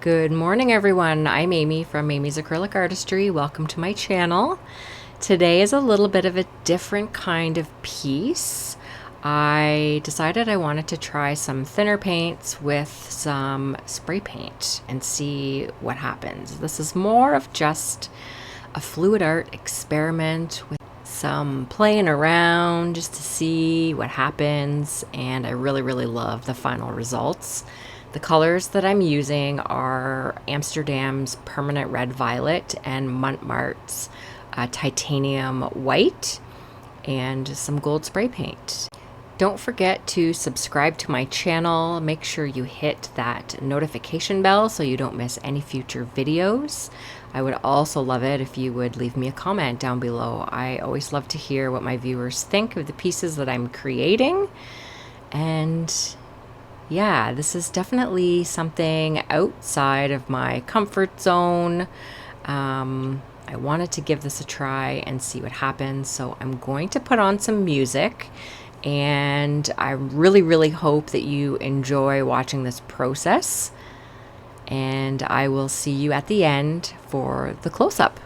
Good morning, everyone. I'm Amy from Amy's Acrylic Artistry. Welcome to my channel. Today is a little bit of a different kind of piece. I decided I wanted to try some thinner paints with some spray paint and see what happens. This is more of just a fluid art experiment with some playing around just to see what happens, and I really love the final results. The colors that I'm using are Amsterdam's Permanent Red Violet and Montmartre's Titanium White, and some gold spray paint. Don't forget to subscribe to my channel. Make sure you hit that notification bell so you don't miss any future videos. I would also love it if you would leave me a comment down below. I always love to hear what my viewers think of the pieces that I'm creating. And yeah, this is definitely something outside of my comfort zone. I wanted to give this a try and see what happens, so I'm going to put on some music, and I really hope that you enjoy watching this process, and I will see you at the end for the close-up.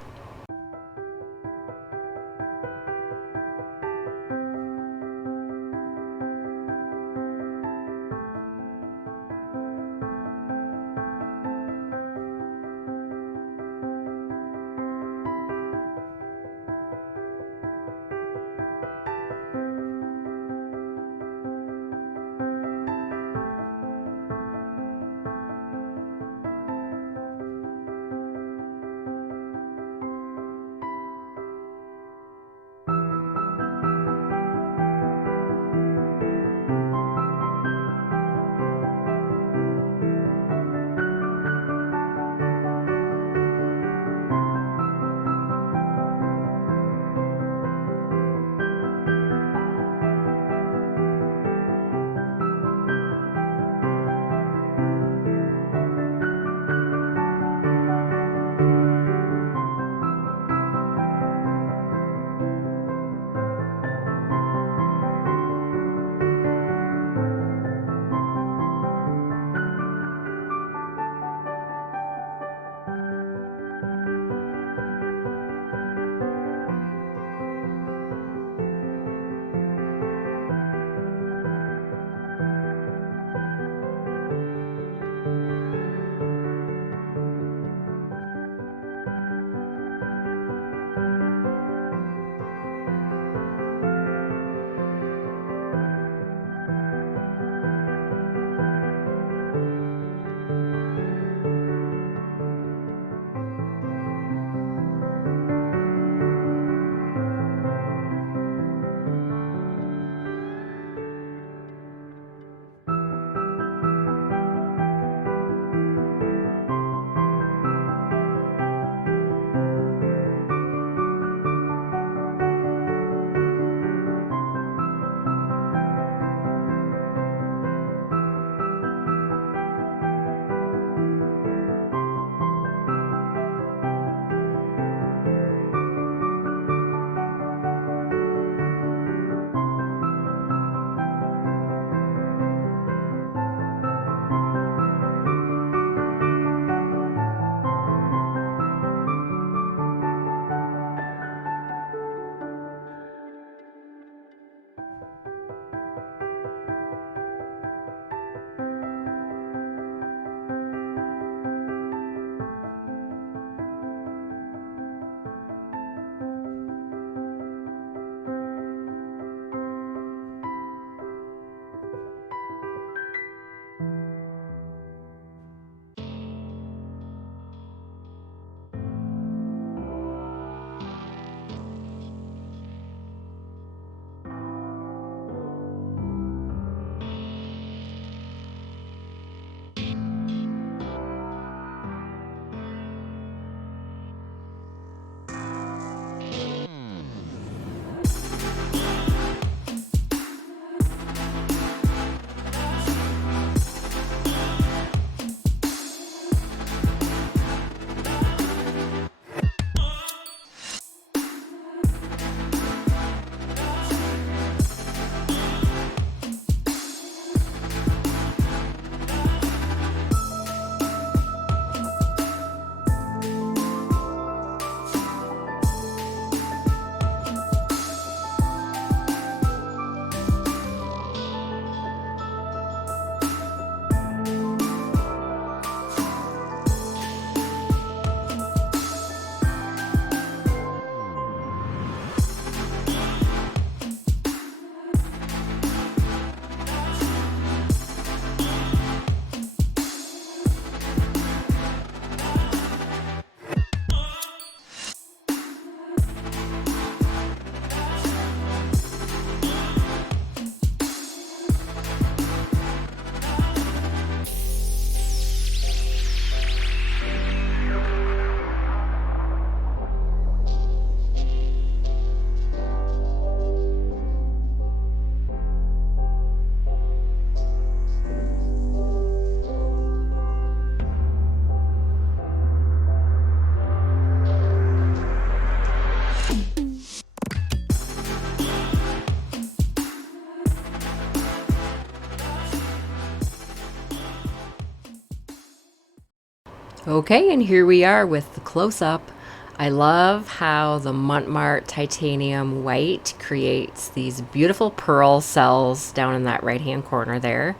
Okay, and here we are with the close-up. I love how the Montmartre titanium white creates these beautiful pearl cells down in that right-hand corner there.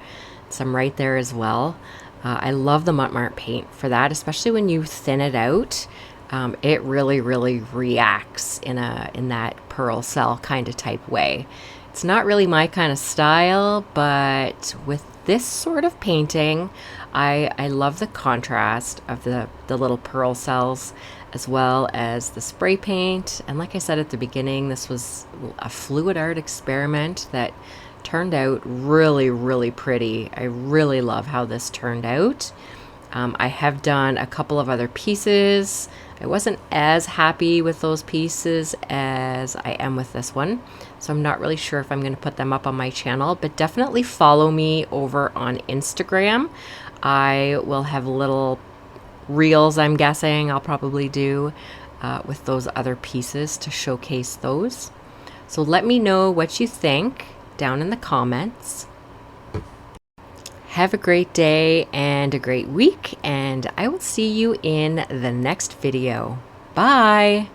Some right there as well. I love the Montmartre paint for that, especially when you thin it out. It really, really reacts in that pearl cell kind of type way. It's not really my kind of style, but with this sort of painting, I love the contrast of the little pearl cells as well as the spray paint. And like I said at the beginning, this was a fluid art experiment that turned out really, really pretty. I really love how this turned out. I have done a couple of other pieces. I wasn't as happy with those pieces as I am with this one, so I'm not really sure if I'm going to put them up on my channel, but definitely follow me over on Instagram. I will have little reels, I'm guessing I'll probably do with those other pieces to showcase those. So let me know what you think down in the comments. Have a great day and a great week, and I will see you in the next video. Bye!